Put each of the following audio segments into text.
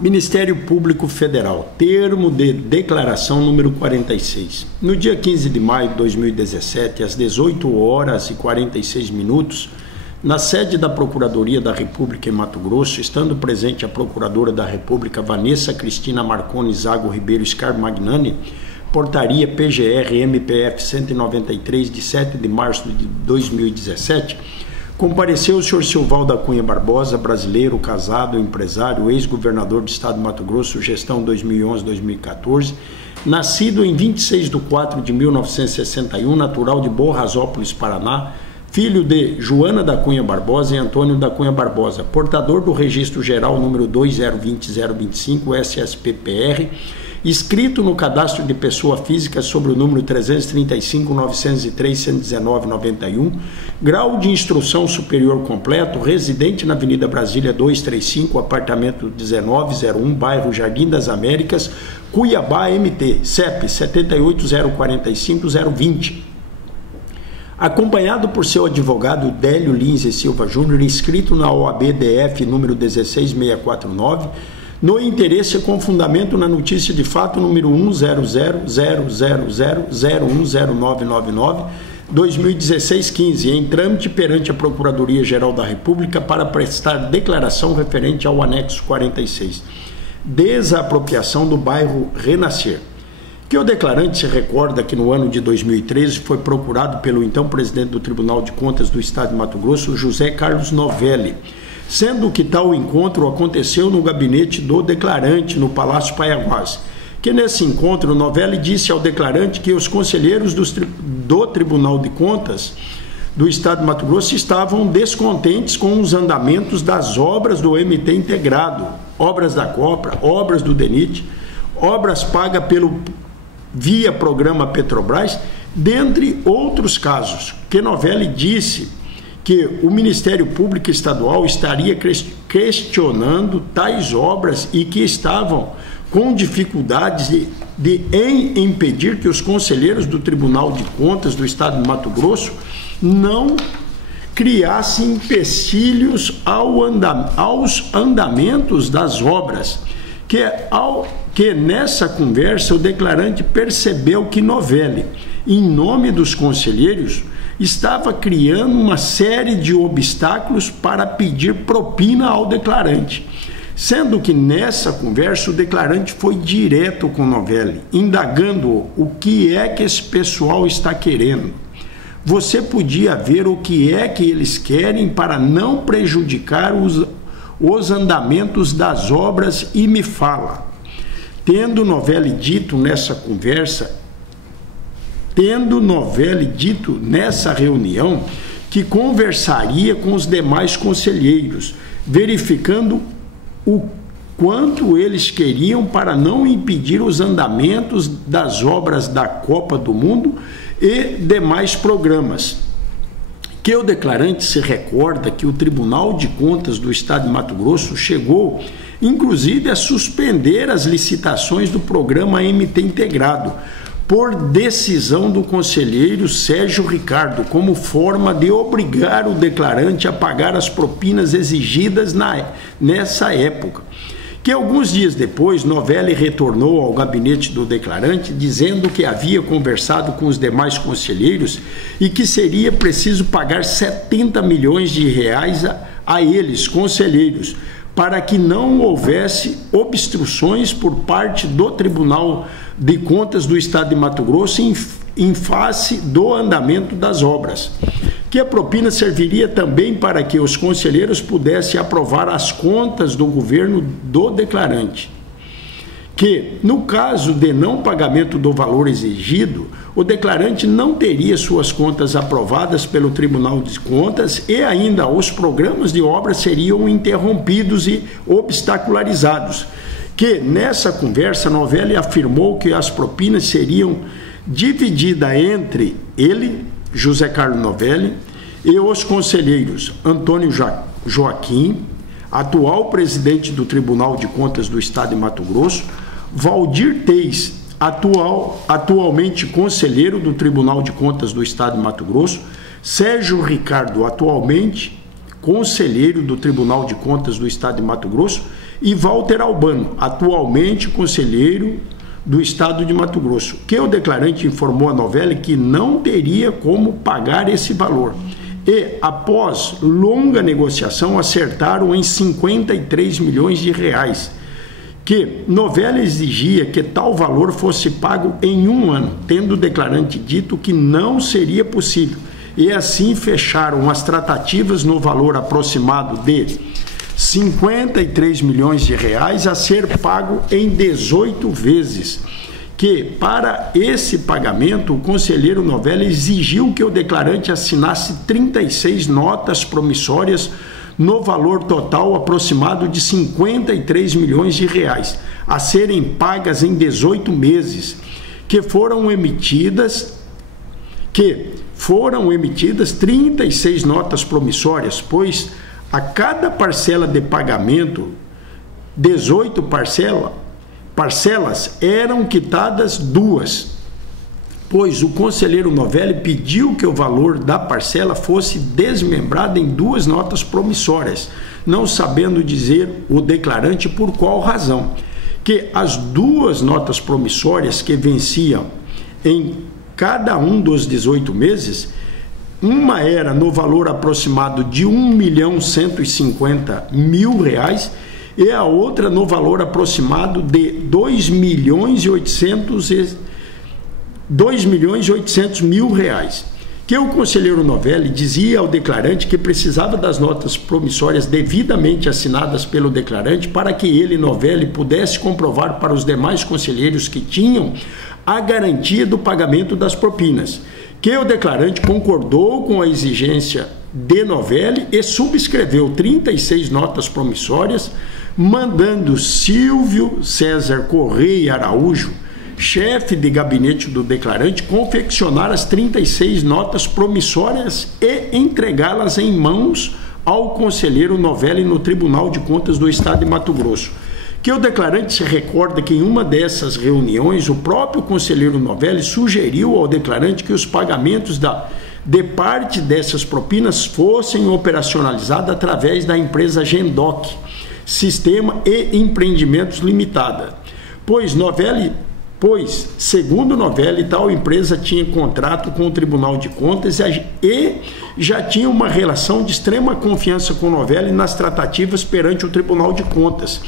Ministério Público Federal, termo de declaração número 46. No dia 15 de maio de 2017, às 18 horas e 46 minutos, na sede da Procuradoria da República em Mato Grosso, estando presente a Procuradora da República Vanessa Cristina Marconi Zago Ribeiro Scarbo Magnani, portaria PGR-MPF 193, de 7 de março de 2017, compareceu o senhor Silval da Cunha Barbosa, brasileiro, casado, empresário, ex-governador do estado de Mato Grosso, gestão 2011-2014, nascido em 26 de 4 de 1961, natural de Borrasópolis, Paraná, filho de Joana da Cunha Barbosa e Antônio da Cunha Barbosa, portador do Registro Geral número 2020025 SSPPR, inscrito no Cadastro de Pessoa Física sobre o número 335.903.119.91, grau de instrução superior completo, residente na Avenida Brasília 235, apartamento 1901, bairro Jardim das Américas, Cuiabá, MT, CEP 78045020. Acompanhado por seu advogado Délio Lins e Silva Júnior, inscrito na OAB-DF número 16649, no interesse com fundamento na notícia de fato número 1000000010999/2016-15, em trâmite perante a Procuradoria-Geral da República para prestar declaração referente ao anexo 46, desapropriação do bairro Renascer. Que o declarante se recorda que no ano de 2013 foi procurado pelo então presidente do Tribunal de Contas do Estado de Mato Grosso, José Carlos Novelli, sendo que tal encontro aconteceu no gabinete do declarante, no Palácio Paiaguás. Que nesse encontro, Novelli disse ao declarante que os conselheiros do Tribunal de Contas do Estado de Mato Grosso estavam descontentes com os andamentos das obras do MT integrado, obras da Copra, obras do DENIT, obras pagas via programa Petrobras, dentre outros casos. Que Novelli disse que o Ministério Público Estadual estaria questionando tais obras e que estavam com dificuldades em impedir que os conselheiros do Tribunal de Contas do Estado de Mato Grosso não criassem empecilhos aos andamentos das obras. Que nessa conversa o declarante percebeu que Novelli, em nome dos conselheiros, estava criando uma série de obstáculos para pedir propina ao declarante, sendo que nessa conversa o declarante foi direto com Novelli, indagando o que é que esse pessoal está querendo. Você podia ver o que é que eles querem para não prejudicar os andamentos das obras e me fala. Tendo Novelli dito nessa reunião que conversaria com os demais conselheiros, verificando o quanto eles queriam para não impedir os andamentos das obras da Copa do Mundo e demais programas. Que o declarante se recorda que o Tribunal de Contas do Estado de Mato Grosso chegou, inclusive, a suspender as licitações do programa MT Integrado, por decisão do conselheiro Sérgio Ricardo, como forma de obrigar o declarante a pagar as propinas exigidas nessa época. Que alguns dias depois, Novelli retornou ao gabinete do declarante, dizendo que havia conversado com os demais conselheiros e que seria preciso pagar 70 milhões de reais a eles, conselheiros, para que não houvesse obstruções por parte do Tribunal de Contas do Estado de Mato Grosso em face do andamento das obras. Que a propina serviria também para que os conselheiros pudessem aprovar as contas do governo do declarante. Que, no caso de não pagamento do valor exigido, o declarante não teria suas contas aprovadas pelo Tribunal de Contas e ainda os programas de obra seriam interrompidos e obstacularizados. Que, nessa conversa, Novelli afirmou que as propinas seriam divididas entre ele, José Carlos Novelli, e os conselheiros Antônio Joaquim, atual presidente do Tribunal de Contas do Estado de Mato Grosso, Valdir Teis, atualmente conselheiro do Tribunal de Contas do Estado de Mato Grosso, Sérgio Ricardo, atualmente conselheiro do Tribunal de Contas do Estado de Mato Grosso, e Walter Albano, atualmente conselheiro do Estado de Mato Grosso, que o declarante informou à Novelli que não teria como pagar esse valor. E, após longa negociação, acertaram em 53 milhões de reais, que Novelli exigia que tal valor fosse pago em um ano, tendo o declarante dito que não seria possível. E assim fecharam as tratativas no valor aproximado de 53 milhões de reais a ser pago em 18 vezes, que para esse pagamento o conselheiro Novelli exigiu que o declarante assinasse 36 notas promissórias no valor total aproximado de 53 milhões de reais, a serem pagas em 18 meses, que foram emitidas 36 notas promissórias, pois a cada parcela de pagamento, 18 parcelas eram quitadas duas, pois o conselheiro Novelli pediu que o valor da parcela fosse desmembrado em duas notas promissórias, não sabendo dizer o declarante por qual razão, que as duas notas promissórias que venciam em cada um dos 18 meses, uma era no valor aproximado de R$1.150.000 e a outra no valor aproximado de R$2.800.000, que o conselheiro Novelli dizia ao declarante que precisava das notas promissórias devidamente assinadas pelo declarante para que ele, Novelli, pudesse comprovar para os demais conselheiros que tinham a garantia do pagamento das propinas, que o declarante concordou com a exigência de Novelli e subscreveu 36 notas promissórias, mandando Silvio César Correia Araújo, chefe de gabinete do declarante, confeccionar as 36 notas promissórias e entregá-las em mãos ao conselheiro Novelli no Tribunal de Contas do Estado de Mato Grosso. Que o declarante se recorda que em uma dessas reuniões, o próprio conselheiro Novelli sugeriu ao declarante que os pagamentos de parte dessas propinas fossem operacionalizados através da empresa Gendoc, Sistema e Empreendimentos Limitada, pois, segundo Novelli, tal empresa tinha contrato com o Tribunal de Contas e já tinha uma relação de extrema confiança com Novelli nas tratativas perante o Tribunal de Contas,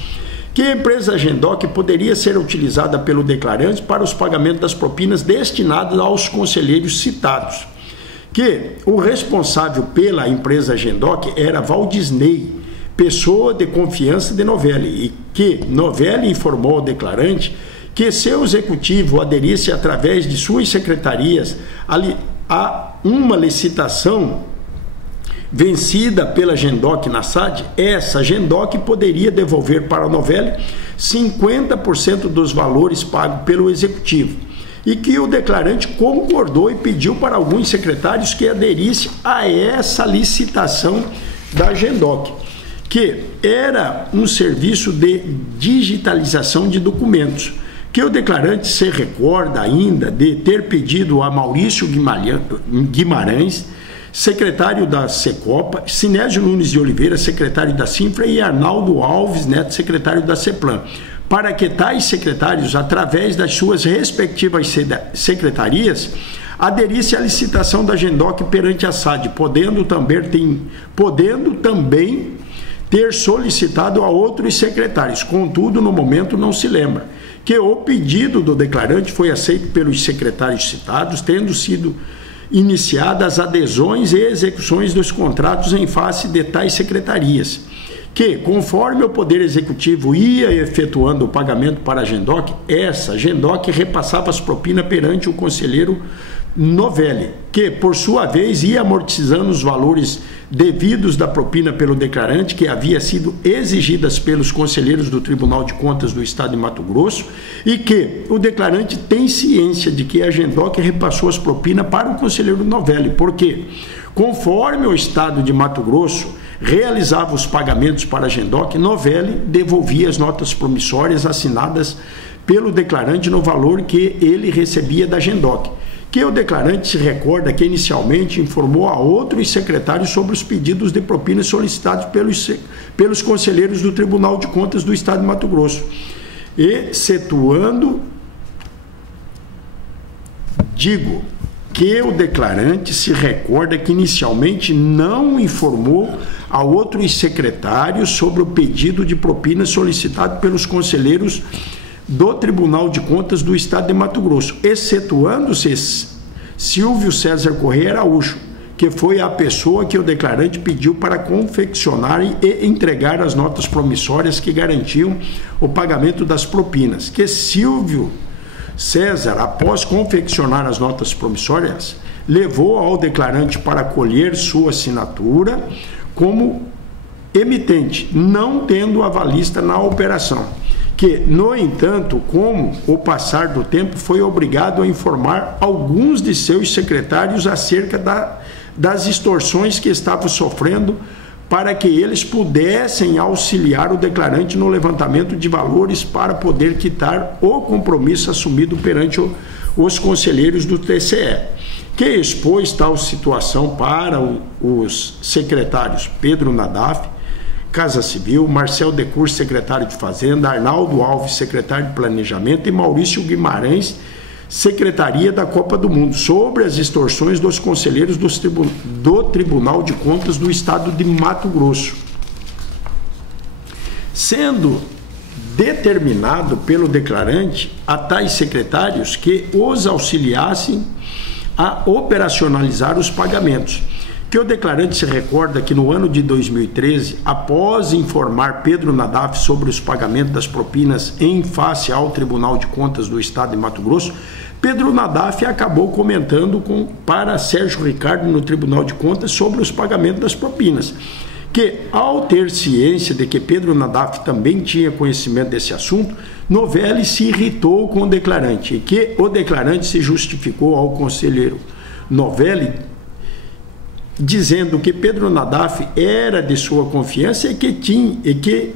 que a empresa Gendoc poderia ser utilizada pelo declarante para os pagamentos das propinas destinadas aos conselheiros citados, que o responsável pela empresa Gendoc era Valdisney, pessoa de confiança de Novelli, e que Novelli informou ao declarante que seu executivo aderisse através de suas secretarias a uma licitação vencida pela Gendoc na SAD. Essa Gendoc poderia devolver para a Novelli 50% dos valores pagos pelo executivo, e que o declarante concordou e pediu para alguns secretários que aderissem a essa licitação da Gendoc, que era um serviço de digitalização de documentos, que o declarante se recorda ainda de ter pedido a Maurício Guimarães, secretário da Secopa, Sinésio Nunes de Oliveira, secretário da Sinfra, e Arnaldo Alves Neto, secretário da Ceplan, para que tais secretários, através das suas respectivas secretarias, aderissem à licitação da Gendoc perante a SAD, podendo também ter solicitado a outros secretários. Contudo, no momento não se lembra que o pedido do declarante foi aceito pelos secretários citados, tendo sido iniciadas as adesões e execuções dos contratos em face de tais secretarias, que, conforme o Poder Executivo ia efetuando o pagamento para a Gendoc, essa Gendoc repassava as propinas perante o conselheiro Novelli, que, por sua vez, ia amortizando os valores devidos da propina pelo declarante, que havia sido exigidas pelos conselheiros do Tribunal de Contas do Estado de Mato Grosso, e que o declarante tem ciência de que a Gendoc repassou as propinas para o conselheiro Novelli, porque, conforme o Estado de Mato Grosso realizava os pagamentos para a Gendoc, Novelli devolvia as notas promissórias assinadas pelo declarante no valor que ele recebia da Gendoc, que o declarante se recorda que informou a outros secretários sobre os pedidos de propina solicitados pelos conselheiros do Tribunal de Contas do Estado de Mato Grosso, excetuando, que o declarante se recorda que inicialmente não informou a outros secretários sobre o pedido de propina solicitado pelos conselheiros do Tribunal de Contas do Estado de Mato Grosso, excetuando-se Silvio César Correia Araújo, que foi a pessoa que o declarante pediu para confeccionar e entregar as notas promissórias que garantiam o pagamento das propinas, que Silvio César, após confeccionar as notas promissórias, levou ao declarante para colher sua assinatura como emitente, não tendo avalista na operação, que, no entanto, com o passar do tempo, foi obrigado a informar alguns de seus secretários acerca das extorsões que estava sofrendo, para que eles pudessem auxiliar o declarante no levantamento de valores para poder quitar o compromisso assumido perante os conselheiros do TCE, que expôs tal situação para os secretários Pedro Nadaf, Casa Civil, Marcel Decurso, secretário de Fazenda, Arnaldo Alves, secretário de Planejamento, e Maurício Guimarães, Secretaria da Copa do Mundo, sobre as extorsões dos conselheiros do Tribunal de Contas do Estado de Mato Grosso, sendo determinado pelo declarante a tais secretários que os auxiliassem a operacionalizar os pagamentos, que o declarante se recorda que no ano de 2013, após informar Pedro Nadaf sobre os pagamentos das propinas em face ao Tribunal de Contas do Estado de Mato Grosso, Pedro Nadaf acabou comentando para Sérgio Ricardo no Tribunal de Contas sobre os pagamentos das propinas, que, ao ter ciência de que Pedro Nadaf também tinha conhecimento desse assunto, Novelli se irritou com o declarante, e que o declarante se justificou ao conselheiro Novelli, dizendo que Pedro Nadaf era de sua confiança e que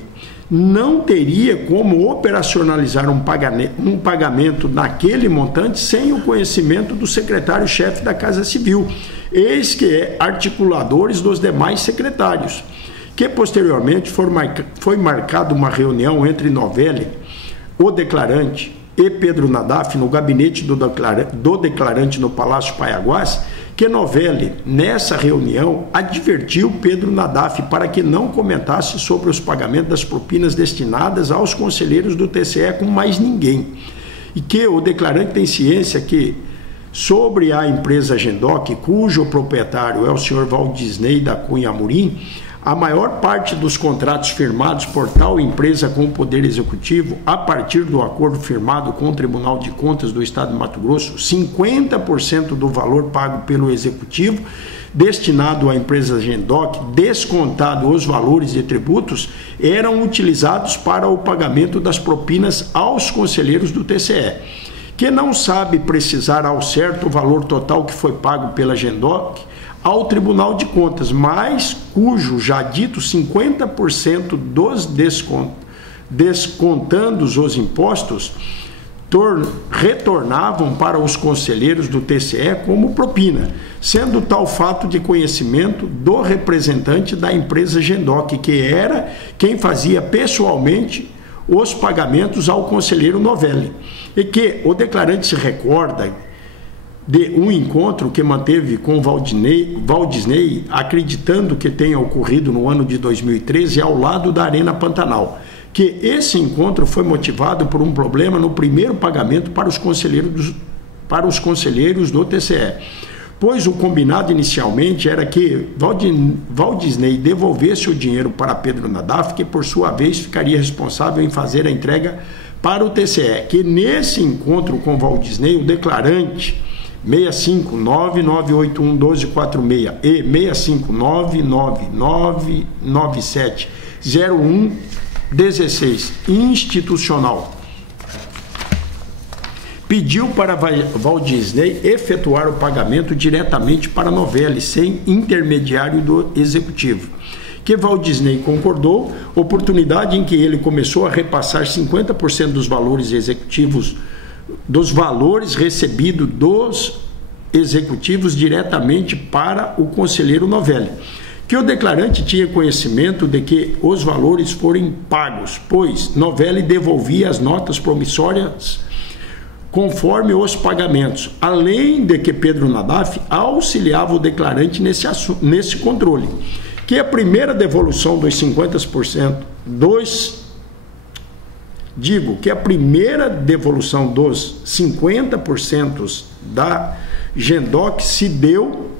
não teria como operacionalizar um pagamento naquele montante sem o conhecimento do secretário-chefe da Casa Civil, eis que é articuladores dos demais secretários, que posteriormente foi marcada uma reunião entre Novelli, o declarante, e Pedro Nadaf no gabinete do declarante no Palácio Paiaguás, que Novelli, nessa reunião, advertiu Pedro Nadaf para que não comentasse sobre os pagamentos das propinas destinadas aos conselheiros do TCE com mais ninguém, e que o declarante tem ciência que, sobre a empresa Gendoc, cujo proprietário é o senhor Valdisney da Cunha Amorim, a maior parte dos contratos firmados por tal empresa com o Poder Executivo, a partir do acordo firmado com o Tribunal de Contas do Estado de Mato Grosso, 50% do valor pago pelo Executivo, destinado à empresa Gendoc, descontado os valores de tributos, eram utilizados para o pagamento das propinas aos conselheiros do TCE, que não sabe precisar ao certo o valor total que foi pago pela Gendoc ao Tribunal de Contas, mas cujo já dito 50% dos descontando os impostos retornavam para os conselheiros do TCE como propina, sendo tal fato de conhecimento do representante da empresa Gendoc, que era quem fazia pessoalmente os pagamentos ao conselheiro Novelli, e que o declarante se recorda de um encontro que manteve com Valdisney, acreditando que tenha ocorrido no ano de 2013 ao lado da Arena Pantanal, que esse encontro foi motivado por um problema no primeiro pagamento para os conselheiros do TCE, pois o combinado inicialmente era que Valdisney devolvesse o dinheiro para Pedro Nadaf, que por sua vez ficaria responsável em fazer a entrega para o TCE, que nesse encontro com Valdisney, o declarante 659981146 e 65999970116 institucional, pediu para Valdisney efetuar o pagamento diretamente para Novelli, sem intermediário do Executivo, que Valdisney concordou, oportunidade em que ele começou a repassar 50% dos valores executivos, dos valores recebidos executivos diretamente para o conselheiro Novelli, que o declarante tinha conhecimento de que os valores foram pagos, pois Novelli devolvia as notas promissórias conforme os pagamentos, além de que Pedro Nadaf auxiliava o declarante nesse controle, que a primeira devolução dos 50% que a primeira devolução dos 50% da Gendoc se deu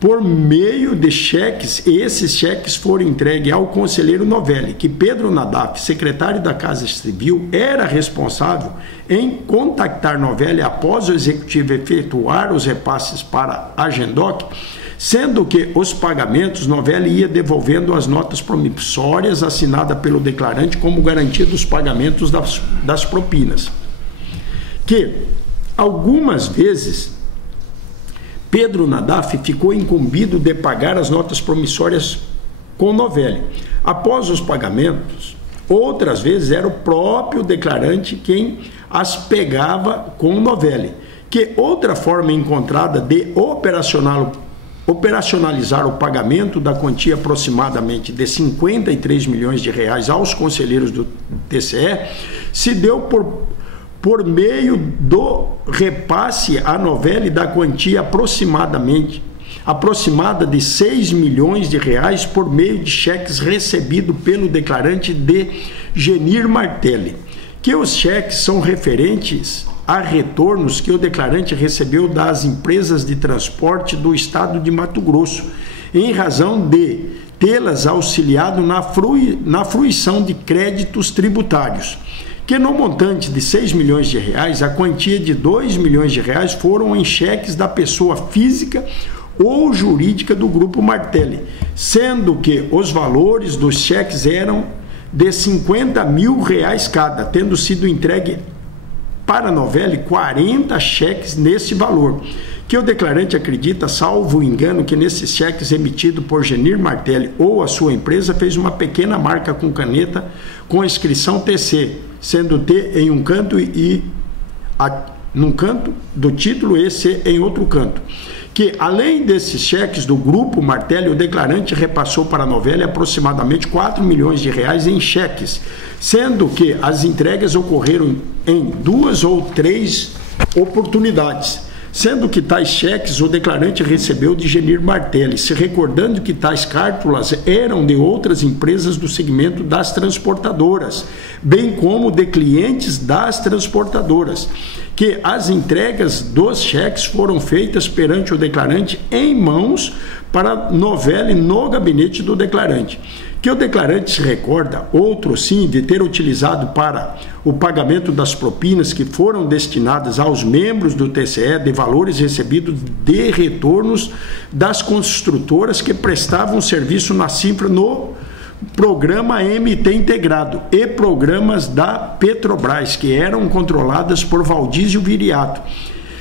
por meio de cheques, e esses cheques foram entregues ao conselheiro Novelli, que Pedro Nadaf, secretário da Casa Civil, era responsável em contactar Novelli após o executivo efetuar os repasses para a Gendoc, sendo que os pagamentos Novelli ia devolvendo as notas promissórias assinadas pelo declarante como garantia dos pagamentos das propinas. Que algumas vezes Pedro Nadaf ficou incumbido de pagar as notas promissórias com Novelli. Após os pagamentos, outras vezes era o próprio declarante quem as pegava com Novelli. Que outra forma encontrada de operacionalizar o pagamento da quantia aproximadamente de 53 milhões de reais aos conselheiros do TCE se deu por meio do repasse à Novelli da quantia aproximada de 6 milhões de reais por meio de cheques recebidos pelo declarante de Genir Martelli, que os cheques são referentes a retornos que o declarante recebeu das empresas de transporte do estado de Mato Grosso, em razão de tê-las auxiliado na fruição de créditos tributários, que no montante de 6 milhões de reais, a quantia de 2 milhões de reais foram em cheques da pessoa física ou jurídica do Grupo Martelli, sendo que os valores dos cheques eram de 50 mil reais cada, tendo sido entregue para a Novelli 40 cheques nesse valor, que o declarante acredita, salvo engano, que nesses cheques emitidos por Genir Martelli ou a sua empresa fez uma pequena marca com caneta com a inscrição TC, sendo T em um canto num canto do título e C em outro canto. Que, além desses cheques do Grupo Martelli, o declarante repassou para a Novelli aproximadamente 4 milhões de reais em cheques, sendo que as entregas ocorreram em 2 ou 3 oportunidades, sendo que tais cheques o declarante recebeu de Genir Martelli, se recordando que tais cártulas eram de outras empresas do segmento das transportadoras, bem como de clientes das transportadoras, que as entregas dos cheques foram feitas perante o declarante em mãos para Novelli no gabinete do declarante. Que o declarante se recorda, outro sim, de ter utilizado para o pagamento das propinas que foram destinadas aos membros do TCE de valores recebidos de retornos das construtoras que prestavam serviço na Cinfra no programa MT Integrado e programas da Petrobras, que eram controladas por Valdísio Viriato,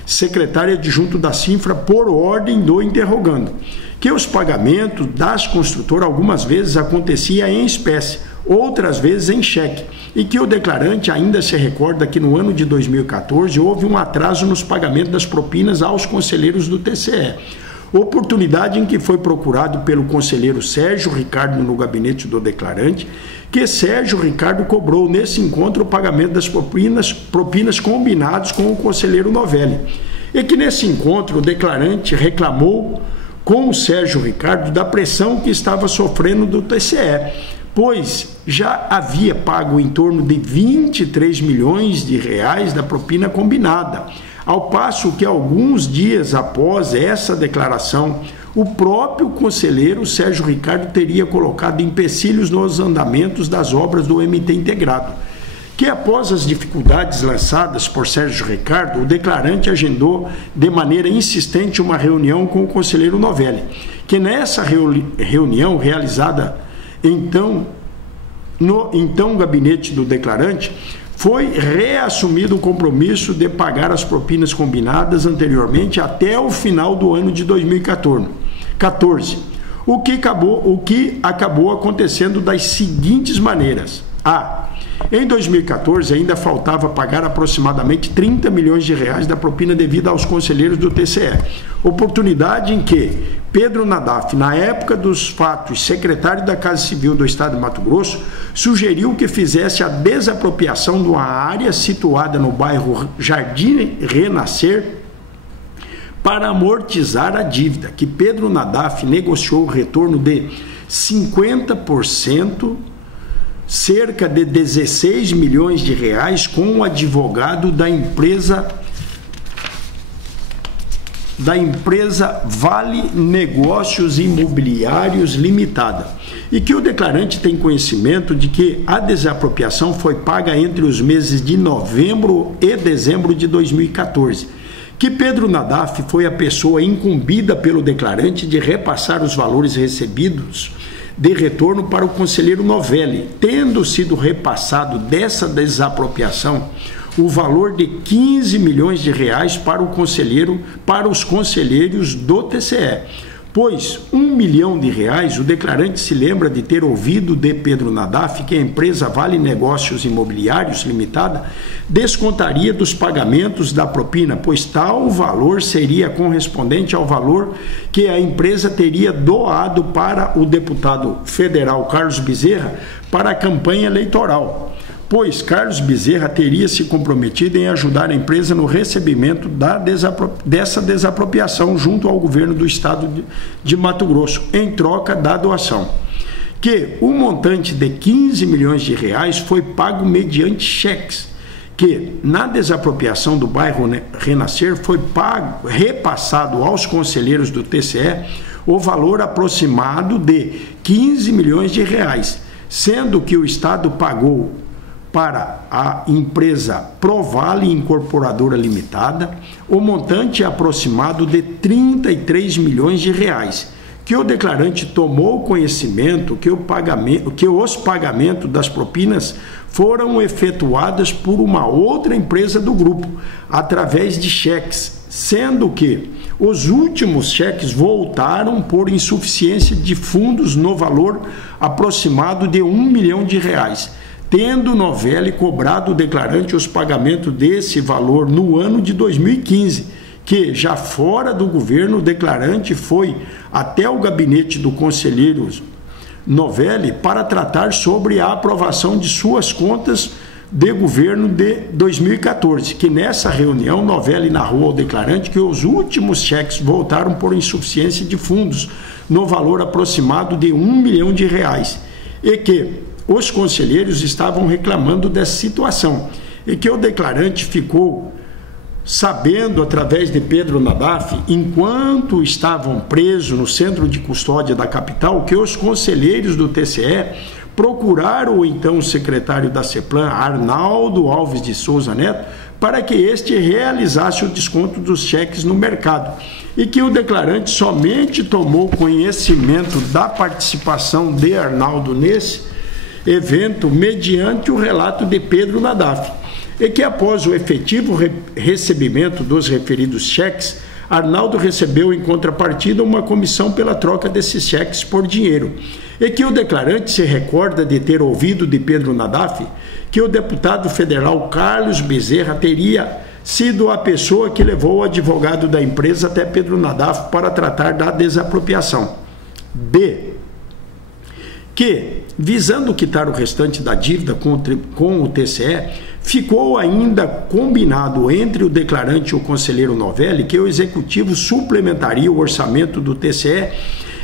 secretário adjunto da Cinfra, por ordem do interrogando. Que os pagamentos das construtoras algumas vezes acontecia em espécie, outras vezes em cheque, e que o declarante ainda se recorda que no ano de 2014 houve um atraso nos pagamentos das propinas aos conselheiros do TCE, oportunidade em que foi procurado pelo conselheiro Sérgio Ricardo no gabinete do declarante, que Sérgio Ricardo cobrou nesse encontro o pagamento das propinas combinados com o conselheiro Novelli, e que nesse encontro o declarante reclamou com o Sérgio Ricardo da pressão que estava sofrendo do TCE, pois já havia pago em torno de 23 milhões de reais da propina combinada, ao passo que alguns dias após essa declaração, o próprio conselheiro Sérgio Ricardo teria colocado empecilhos nos andamentos das obras do MT Integrado, que após as dificuldades lançadas por Sérgio Ricardo, o declarante agendou de maneira insistente uma reunião com o conselheiro Novelli, que nessa reunião realizada no gabinete do declarante, foi reassumido o compromisso de pagar as propinas combinadas anteriormente até o final do ano de 2014, o que acabou acontecendo das seguintes maneiras. Em 2014, ainda faltava pagar aproximadamente 30 milhões de reais da propina devida aos conselheiros do TCE. Oportunidade em que Pedro Nadaf, na época dos fatos, secretário da Casa Civil do Estado de Mato Grosso, sugeriu que fizesse a desapropriação de uma área situada no bairro Jardim Renascer para amortizar a dívida, que Pedro Nadaf negociou o retorno de 50%, cerca de 16 milhões de reais, com o advogado da empresa Vale Negócios Imobiliários Limitada, e que o declarante tem conhecimento de que a desapropriação foi paga entre os meses de novembro e dezembro de 2014, que Pedro Nadaf foi a pessoa incumbida pelo declarante de repassar os valores recebidos de retorno para o conselheiro Novelli, tendo sido repassado dessa desapropriação o valor de 15 milhões de reais para os conselheiros do TCE, pois 1 milhão de reais o declarante se lembra de ter ouvido de Pedro Nadaf que a empresa Vale Negócios Imobiliários Limitada descontaria dos pagamentos da propina, pois tal valor seria correspondente ao valor que a empresa teria doado para o deputado federal Carlos Bezerra para a campanha eleitoral, pois Carlos Bezerra teria se comprometido em ajudar a empresa no recebimento dessa desapropriação junto ao governo do estado de Mato Grosso, em troca da doação. Que o montante de 15 milhões de reais foi pago mediante cheques, que na desapropriação do bairro Renascer foi repassado aos conselheiros do TCE o valor aproximado de 15 milhões de reais, sendo que o Estado pagou para a empresa Provale Incorporadora Limitada o montante aproximado de 33 milhões de reais, que o declarante tomou conhecimento que os pagamentos das propinas foram efetuados por uma outra empresa do grupo, através de cheques, sendo que os últimos cheques voltaram por insuficiência de fundos no valor aproximado de 1 milhão de reais, tendo Novelli cobrado o declarante os pagamentos desse valor no ano de 2015, que, já fora do governo, o declarante foi até o gabinete do conselheiro Novelli para tratar sobre a aprovação de suas contas de governo de 2014, que nessa reunião Novelli narrou ao declarante que os últimos cheques voltaram por insuficiência de fundos no valor aproximado de 1 milhão de reais, e que os conselheiros estavam reclamando dessa situação, e que o declarante ficou sabendo através de Pedro Nadaf, enquanto estavam presos no centro de custódia da capital, que os conselheiros do TCE procuraram o então secretário da CEPLAN, Arnaldo Alves de Souza Neto, para que este realizasse o desconto dos cheques no mercado, e que o declarante somente tomou conhecimento da participação de Arnaldo nesse evento mediante o relato de Pedro Nadaf, e que após o efetivo recebimento dos referidos cheques, Arnaldo recebeu em contrapartida uma comissão pela troca desses cheques por dinheiro, e que o declarante se recorda de ter ouvido de Pedro Nadaf que o deputado federal Carlos Bezerra teria sido a pessoa que levou o advogado da empresa até Pedro Nadaf para tratar da desapropriação. B. Que, visando quitar o restante da dívida com o TCE, ficou ainda combinado entre o declarante e o conselheiro Novelli que o executivo suplementaria o orçamento do TCE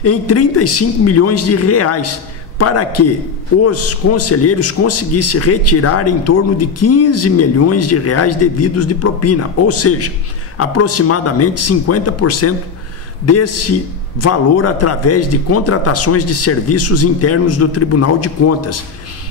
em 35 milhões de reais, para que os conselheiros conseguissem retirar em torno de 15 milhões de reais devidos de propina, ou seja, aproximadamente 50% desse valor através de contratações de serviços internos do Tribunal de Contas,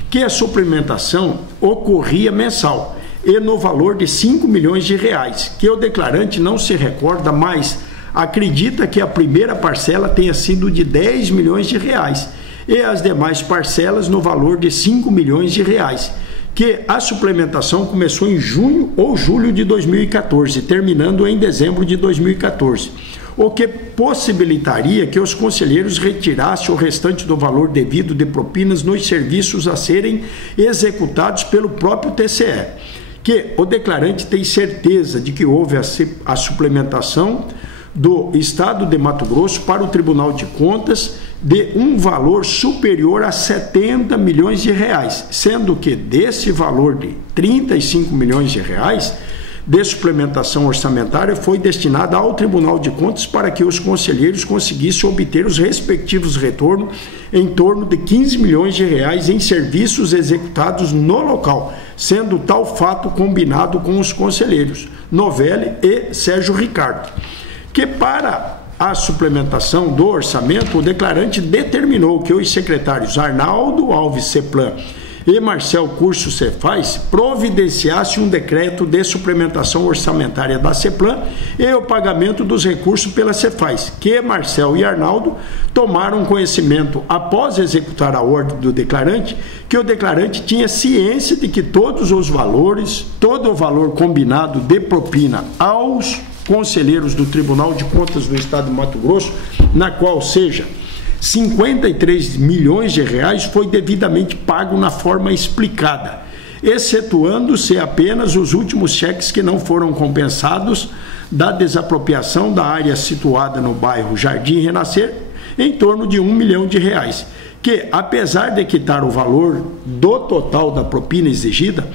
que a suplementação ocorria mensal e no valor de 5 milhões de reais, que o declarante não se recorda, mas acredita que a primeira parcela tenha sido de 10 milhões de reais e as demais parcelas no valor de 5 milhões de reais, que a suplementação começou em junho ou julho de 2014, terminando em dezembro de 2014. o que possibilitaria que os conselheiros retirassem o restante do valor devido de propinas nos serviços a serem executados pelo próprio TCE, que o declarante tem certeza de que houve a suplementação do Estado de Mato Grosso para o Tribunal de Contas de um valor superior a 70 milhões de reais, sendo que desse valor de 35 milhões de reais de suplementação orçamentária foi destinada ao Tribunal de Contas para que os conselheiros conseguissem obter os respectivos retornos em torno de 15 milhões de reais em serviços executados no local, sendo tal fato combinado com os conselheiros Novelli e Sérgio Ricardo, que para a suplementação do orçamento, o declarante determinou que os secretários Arnaldo Alves Ceplan e Marcel Curso Cefaz providenciassem um decreto de suplementação orçamentária da Ceplan e o pagamento dos recursos pela Cefaz, que Marcel e Arnaldo tomaram conhecimento após executar a ordem do declarante, que o declarante tinha ciência de que todos os valores, todo o valor combinado de propina aos conselheiros do Tribunal de Contas do Estado de Mato Grosso, na qual seja 53 milhões de reais, foi devidamente pago na forma explicada, excetuando-se apenas os últimos cheques que não foram compensados da desapropriação da área situada no bairro Jardim Renascer, em torno de 1 milhão de reais, que, apesar de quitar o valor do total da propina exigida,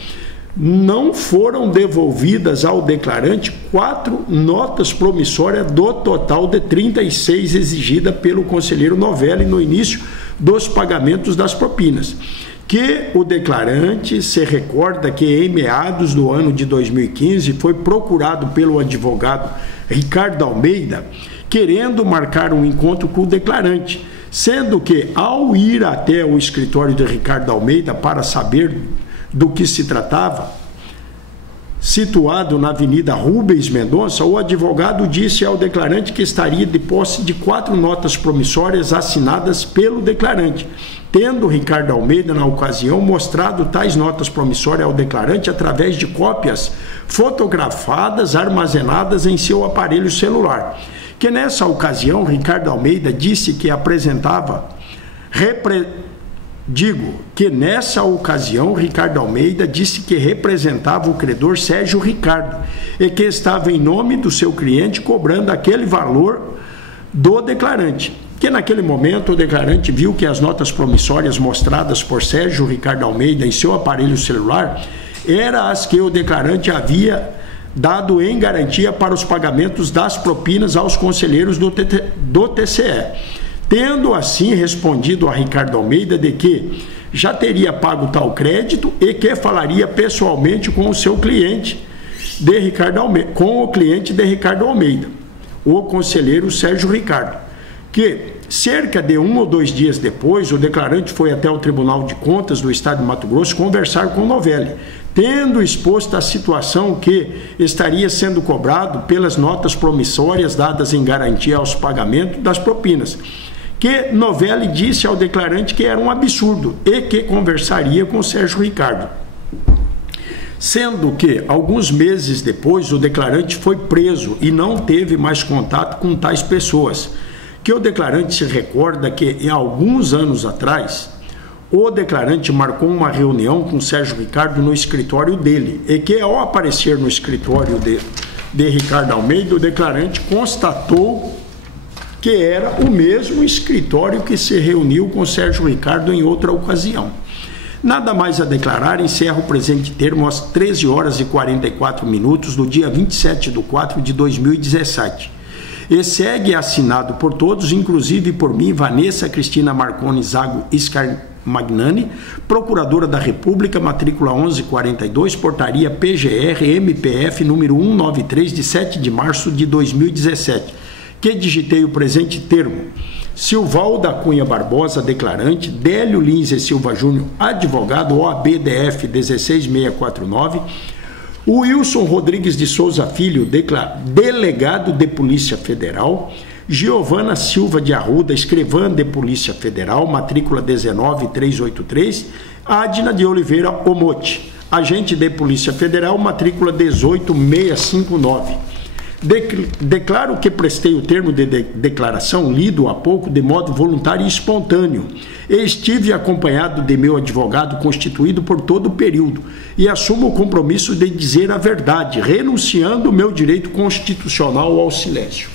não foram devolvidas ao declarante 4 notas promissórias do total de 36 exigida pelo conselheiro Novelli no início dos pagamentos das propinas, que o declarante se recorda que em meados do ano de 2015 foi procurado pelo advogado Ricardo Almeida querendo marcar um encontro com o declarante, sendo que ao ir até o escritório de Ricardo Almeida para saber do que se tratava, situado na Avenida Rubens Mendonça, o advogado disse ao declarante que estaria de posse de 4 notas promissórias assinadas pelo declarante, tendo Ricardo Almeida, na ocasião, mostrado tais notas promissórias ao declarante através de cópias fotografadas armazenadas em seu aparelho celular, que nessa ocasião Ricardo Almeida disse que apresentava Ricardo Almeida disse que representava o credor Sérgio Ricardo e que estava em nome do seu cliente cobrando aquele valor do declarante. Que naquele momento o declarante viu que as notas promissórias mostradas por Sérgio Ricardo Almeida em seu aparelho celular eram as que o declarante havia dado em garantia para os pagamentos das propinas aos conselheiros do TCE. Tendo assim respondido a Ricardo Almeida de que já teria pago tal crédito e que falaria pessoalmente com o seu cliente de Ricardo Almeida, com o cliente de Ricardo Almeida, o conselheiro Sérgio Ricardo, que cerca de 1 ou 2 dias depois o declarante foi até o Tribunal de Contas do Estado de Mato Grosso conversar com Novelli, tendo exposto a situação que estaria sendo cobrado pelas notas promissórias dadas em garantia aos pagamentos das propinas, que Novelli disse ao declarante que era um absurdo e que conversaria com Sérgio Ricardo. Sendo que, alguns meses depois, o declarante foi preso e não teve mais contato com tais pessoas, que o declarante se recorda que, em alguns anos atrás, o declarante marcou uma reunião com Sérgio Ricardo no escritório dele e que, ao aparecer no escritório de Ricardo Almeida, o declarante constatou que era o mesmo escritório que se reuniu com Sérgio Ricardo em outra ocasião. Nada mais a declarar, encerra o presente termo às 13 horas e 44 minutos do dia 27 de 4 de 2017. E segue assinado por todos, inclusive por mim, Vanessa Cristina Marconi Zago Scarmagnani, Procuradora da República, matrícula 1142, portaria PGR-MPF número 193, de 7 de março de 2017, que digitei o presente termo. Silval da Cunha Barbosa, declarante, Délio Lins e Silva Júnior, advogado, OAB-DF 16649, Wilson Rodrigues de Souza Filho, delegado de Polícia Federal, Giovana Silva de Arruda, escrivã de Polícia Federal, matrícula 19383, Adna de Oliveira Omote, agente de Polícia Federal, matrícula 18659. Declaro que prestei o termo de declaração lido há pouco de modo voluntário e espontâneo. Estive acompanhado de meu advogado constituído por todo o período e assumo o compromisso de dizer a verdade, renunciando o meu direito constitucional ao silêncio.